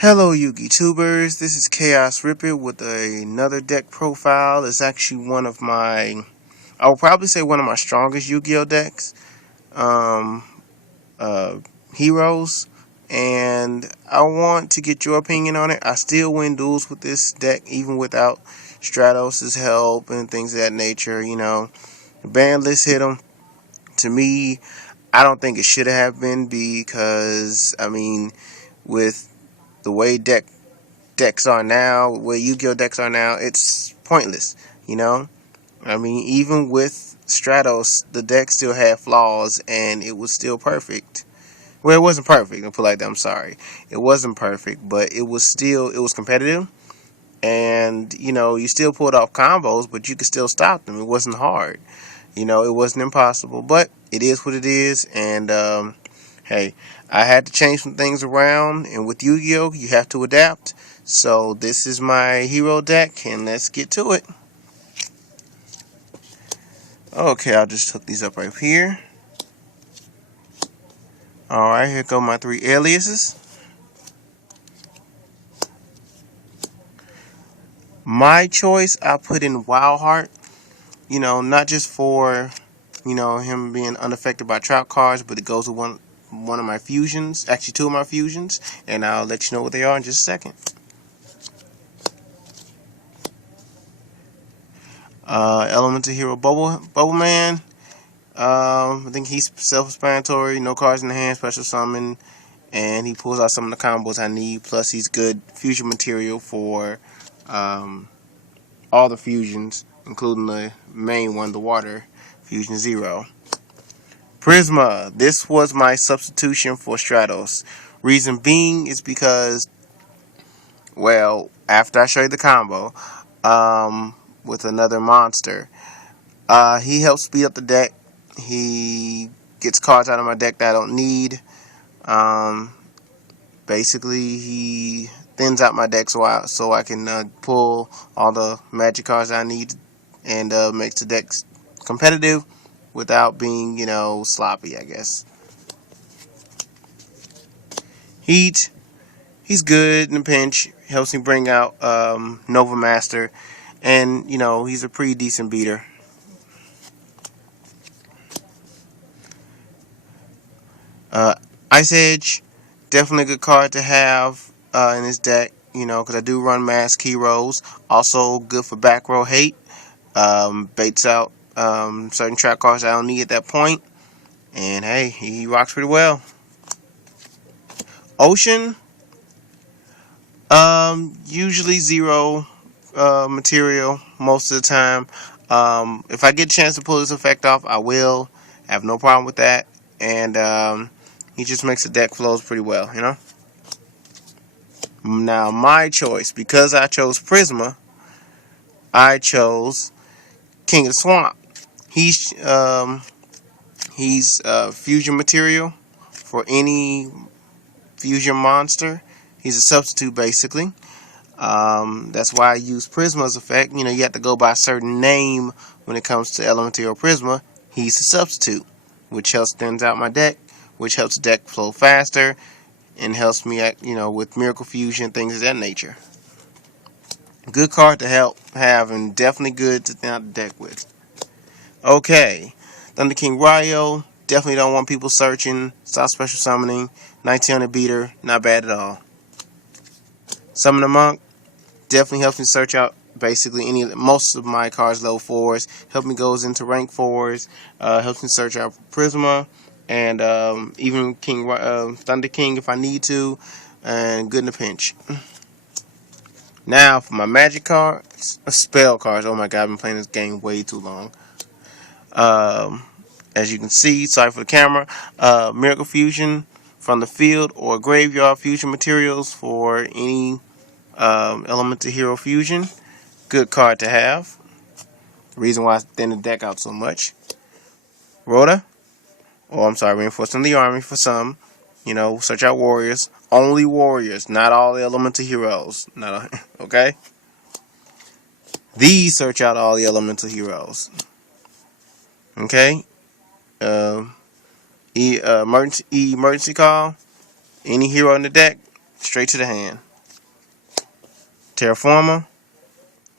Hello Yugi Tubers, this is Chaos Ripper with another deck profile. It's actually I will probably say one of my strongest Yu-Gi-Oh decks, um, uh, heroes, and I want to get your opinion on it. I still win duels with this deck even without Stratos' help and things of that nature. The ban list hit them. To me, I don't think it should have been because, with the way decks are now, where Yu-Gi-Oh decks are now, it's pointless. You know, even with Stratos, the deck still had flaws, and it was still perfect. Well, it wasn't perfect. I'll put it like that. I'm sorry, it wasn't perfect, but it was competitive, and you still pulled off combos, but you could still stop them. It wasn't hard. It wasn't impossible, but it is what it is, and hey, I had to change some things around, and with Yu-Gi-Oh, you have to adapt. So this is my hero deck, and let's get to it. Okay, I'll just hook these up right here. Alright, here go my three aliases. My choice, I put in Wildheart. Not just for, him being unaffected by trap cards, but it goes with one of my fusions, actually two of my fusions, and I'll let you know what they are in just a second. Elemental Hero Bubble Man. I think he's self-explanatory. No cards in the hand, special summon, and he pulls out some of the combos I need. Plus, he's good fusion material for all the fusions, including the main one, the Water Fusion Zero. Prisma. This was my substitution for Stratos. Reason being is because, well, after I show you the combo, with another monster, he helps speed up the deck. He gets cards out of my deck that I don't need. Basically, he thins out my deck so I can pull all the magic cards I need, and makes the deck competitive without being, sloppy, I guess. Heat. He's good in a pinch. Helps me bring out Nova Master, and he's a pretty decent beater. Ice Edge, definitely a good card to have in his deck, because I do run Mask Heroes. Also good for back row hate. Baits out certain trap cards I don't need at that point. And hey, he rocks pretty well. Ocean, usually zero material most of the time. If I get a chance to pull this effect off, I will. I have no problem with that. And he just makes the deck flows pretty well, Now, my choice, because I chose Prisma, I chose King of the Swamp. He's fusion material for any fusion monster. He's a substitute, basically. That's why I use Prisma's effect. You have to go by a certain name when it comes to Elemental Prisma. He's a substitute, which helps thins out my deck, which helps the deck flow faster, and helps me with Miracle Fusion, things of that nature. Good card to have, and definitely good to thin out the deck with. Okay, Thunder King Ryo. Definitely don't want people searching. Stop special summoning. 1900 beater, not bad at all. Summon the Monk. Definitely helps me search out basically most of my cards level 4s. Help me goes into rank 4s. Helps me search out Prisma, and even Thunder King if I need to, and good in a pinch. Now for my magic cards, spell cards. Oh my god, I've been playing this game way too long. As you can see, sorry for the camera, Miracle Fusion from the field or graveyard fusion materials for any Elemental Hero Fusion. Good card to have. The reason why I thin the deck out so much. Rhoda. Reinforcing the army for some. Search out warriors. Only warriors, not all the Elemental Heroes. Okay? These search out all the Elemental Heroes. Okay? Emergency call. Any hero in the deck, straight to the hand. Terraformer.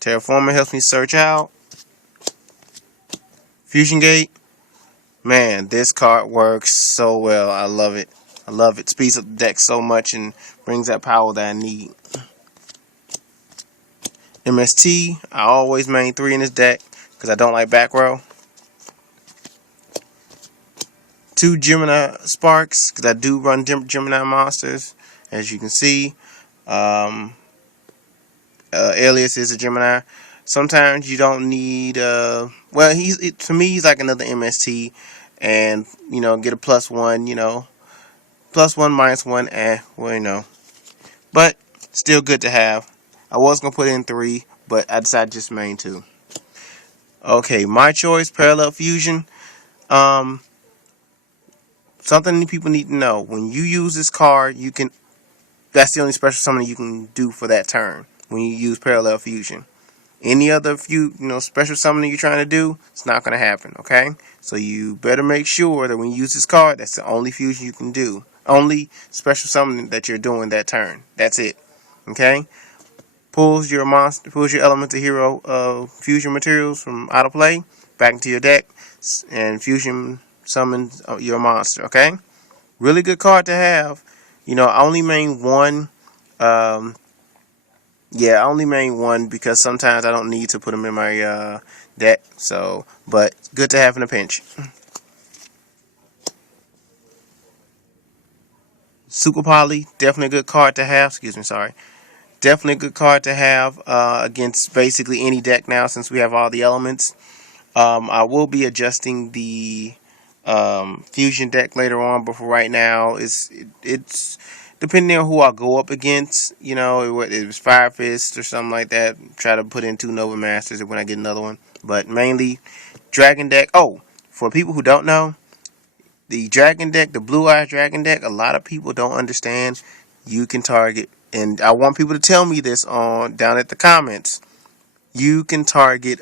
Terraformer helps me search out. Fusion Gate. Man, this card works so well. I love it. I love it. Speeds up the deck so much and brings that power that I need. MST. I always main 3 in this deck because I don't like back row. 2 Gemini Sparks because I do run Gemini monsters, as you can see. Alias is a Gemini. Sometimes you don't need. Well, to me he's like another MST, and get a +1. +1 -1, well, but still good to have. I was gonna put in 3, but I decided just main 2. Okay, my choice, Parallel Fusion. Something people need to know: when you use this card, you can. That's the only special summon you can do for that turn when you use Parallel Fusion. Any other special summoning you're trying to do, it's not going to happen, okay? So you better make sure that when you use this card, that's the only fusion you can do. Only special summoning that you're doing that turn. That's it, okay? Pulls your elemental hero fusion materials from out of play back into your deck and fusion summons your monster, okay? Really good card to have. I only main 1. Yeah, I only main 1 because sometimes I don't need to put them in my deck. So, but good to have in a pinch. Super Poly, definitely a good card to have. Excuse me, sorry. Definitely a good card to have against basically any deck now since we have all the elements. I will be adjusting the fusion deck later on, but for right now, it's depending on who I go up against. It was Fire Fist or something like that. Try to put in 2 Nova Masters when I get another one, but mainly Dragon deck. Oh, for people who don't know, the Dragon deck, the Blue Eyes Dragon deck, a lot of people don't understand. You can target, and I want people to tell me this down at the comments. You can target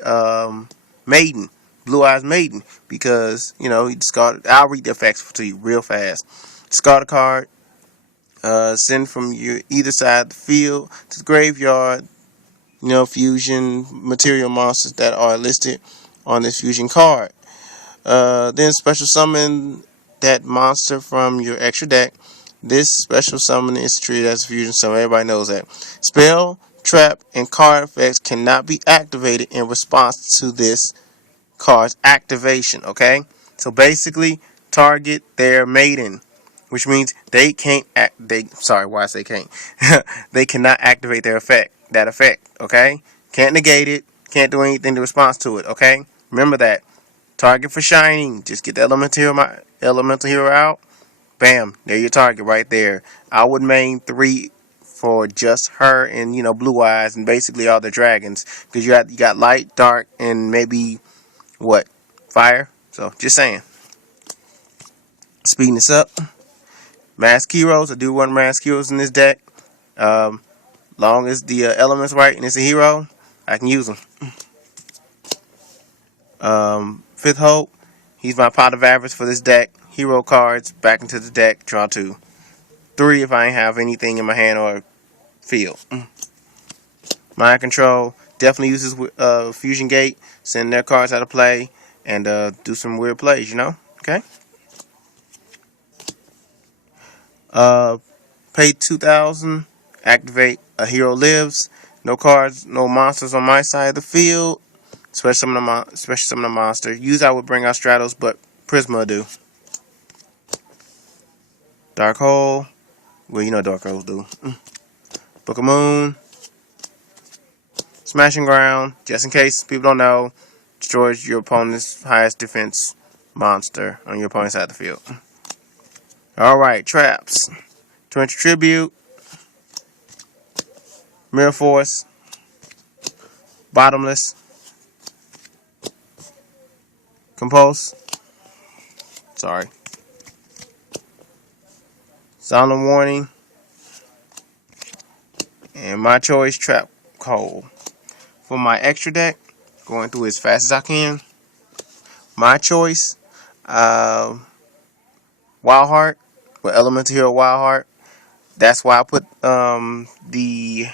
Maiden, Blue Eyes Maiden, because you discard. I'll read the effects to you real fast. Discard a card. Send from your either side of the field to the graveyard. Fusion material monsters that are listed on this fusion card. Then special summon that monster from your extra deck. This special summon is treated as a fusion summon. Everybody knows that. Spell, trap, and card effects cannot be activated in response to this card's activation. Okay, so basically, target their maiden, which means they can't. Sorry, why I say can't? They cannot activate their effect. That effect. Okay, can't negate it. Can't do anything in response to it. Okay, remember that. Target for shining. Just get the elemental hero out. Bam, there your target right there. I would main 3 for just her and Blue Eyes and basically all the dragons because you got light, dark, and maybe what, fire. So just saying. Speeding this up. Mask heroes. I do run mask heroes in this deck. Long as the elements right and it's a hero, I can use them. Fifth Hope. He's my pot of average for this deck. Hero cards back into the deck. Draw 2. 3 if I ain't have anything in my hand or field. Mind Control. Definitely uses Fusion Gate. Send their cards out of play and do some weird plays. Okay. Pay 2,000. Activate a hero lives. No cards, no monsters on my side of the field. Special summon a monster. Usually I would bring out Stratos, but Prisma do. Dark Hole. Well, Dark Holes do. Book of Moon. Smashing Ground. Just in case people don't know, destroys your opponent's highest defense monster on your opponent's side of the field. Alright, traps. Torrential Tribute. Mirror Force. Bottomless. Compulse. Sorry. Solemn Warning. And my choice, Trap Hole. For my extra deck, going through as fast as I can. My choice, Wild Heart, with Elemental Hero Wild Heart. That's why I put the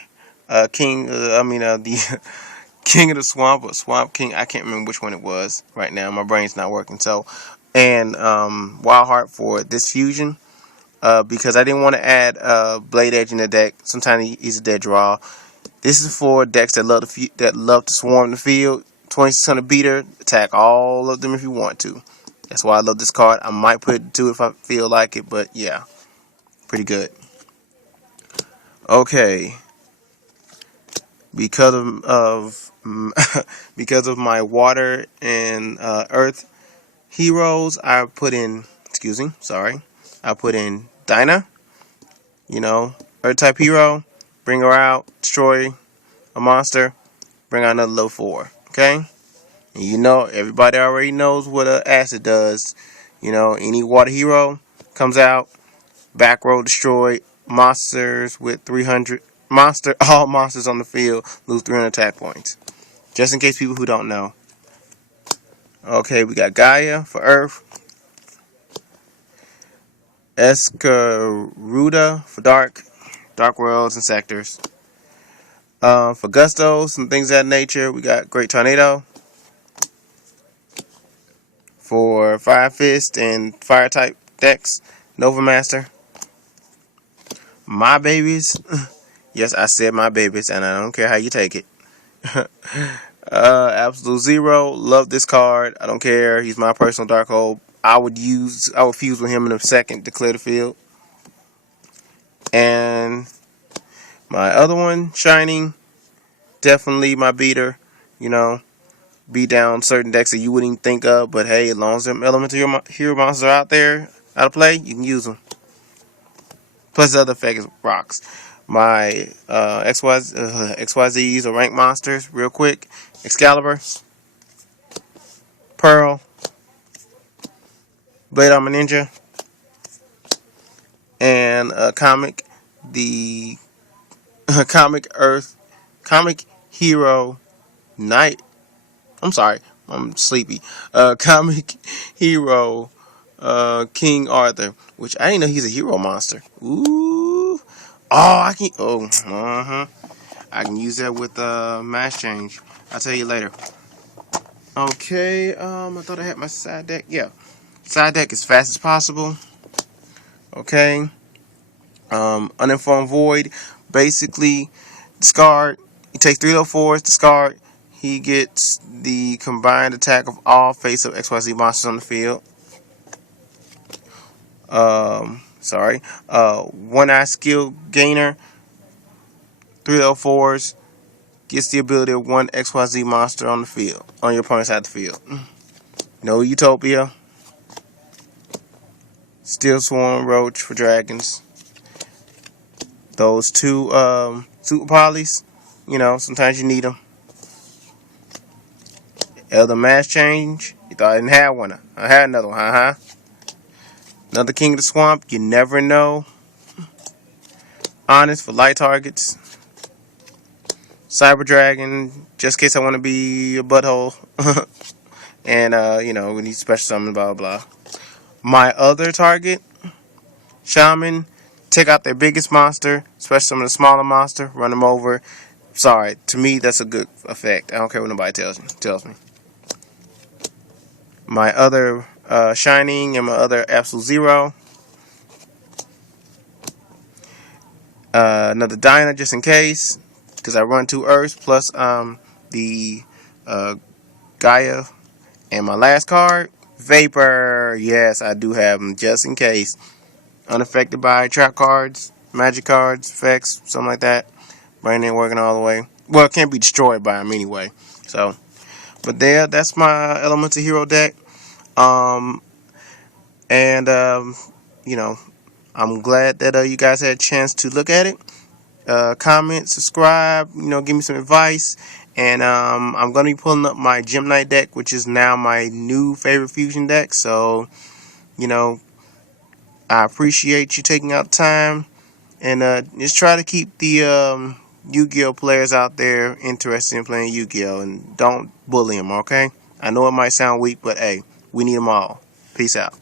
King. The King of the Swamp or Swamp King. I can't remember which one it was right now. My brain's not working. So, and Wild Heart for this fusion. Because I didn't want to add Blade Edge in the deck. Sometimes he's a dead draw. This is for decks that love to swarm the field. 2600 beater, attack all of them if you want to. That's why I love this card. I might put it to it if I feel like it, but yeah, pretty good. Okay, because of because of my water and earth heroes, I put in. Excuse me, sorry. I put in Dinah. Earth type hero. Bring her out. Destroy a monster. Bring out another level 4. Okay. And everybody already knows what acid does. Any water hero comes out, back row destroy monsters with 300 all monsters on the field lose 300 attack points. Just in case people who don't know. Okay, we got Gaia for Earth, Escaruda for Dark Worlds and Sectors. For Gustos and things of that nature, we got Great Tornado. For Fire Fist and Fire type decks, Nova Master. My babies. Yes, I said my babies, and I don't care how you take it. Absolute Zero. Love this card. I don't care. He's my personal dark hole. I would fuse with him in a second to clear the field. And my other one, Shining. Definitely my beater. Beat down certain decks that you wouldn't even think of. But hey, as long as them elemental hero monsters are out of play, you can use them. Plus the other effect is rocks. My XYZs or rank monsters, real quick. Excalibur, Pearl, Blade Armor Ninja, and the Comic Hero Knight. I'm sorry, I'm sleepy. Comic Hero King Arthur, which I didn't know he's a hero monster. Ooh. I can. I can use that with mass change. I'll tell you later. Okay. I thought I had my side deck. Yeah. Side deck as fast as possible. Okay. Uninformed Void. Basically, discard. He takes 3 level 4s. Discard. He gets the combined attack of all face of XYZ monsters on the field. Sorry. 1-eye skill gainer. 3 level 4s. Gets the ability of 1 XYZ monster on the field. On your opponent's side of the field. No Utopia. Steel Swarm Roach for dragons. Those 2 super polys. Sometimes you need them. Elder Mass Change. You thought I didn't have one. I had another one. Another King of the Swamp. You never know. Honest for light targets. Cyber Dragon. Just in case I want to be a butthole. And, we need special summon, blah, blah, blah. My other target, Shaman. Take out their biggest monster. Special summon a smaller monster. Run them over. Sorry. To me, that's a good effect. I don't care what nobody tells me. My other Shining and my other Absolute Zero. Another Dinah just in case. Because I run 2 Earths plus the Gaia. And my last card, Vapor. Yes, I do have them just in case. Unaffected by trap cards, magic cards, effects, something like that. Brain ain't working all the way. Well, it can't be destroyed by them anyway. So, but that's my Elemental Hero deck. I'm glad that you guys had a chance to look at it. Comment, subscribe, give me some advice. And I'm going to be pulling up my Gem Knight deck, which is now my new favorite fusion deck. So, I appreciate you taking out time. And just try to keep the Yu-Gi-Oh players out there interested in playing Yu-Gi-Oh. And don't bully them, okay? I know it might sound weak, but hey, we need them all. Peace out.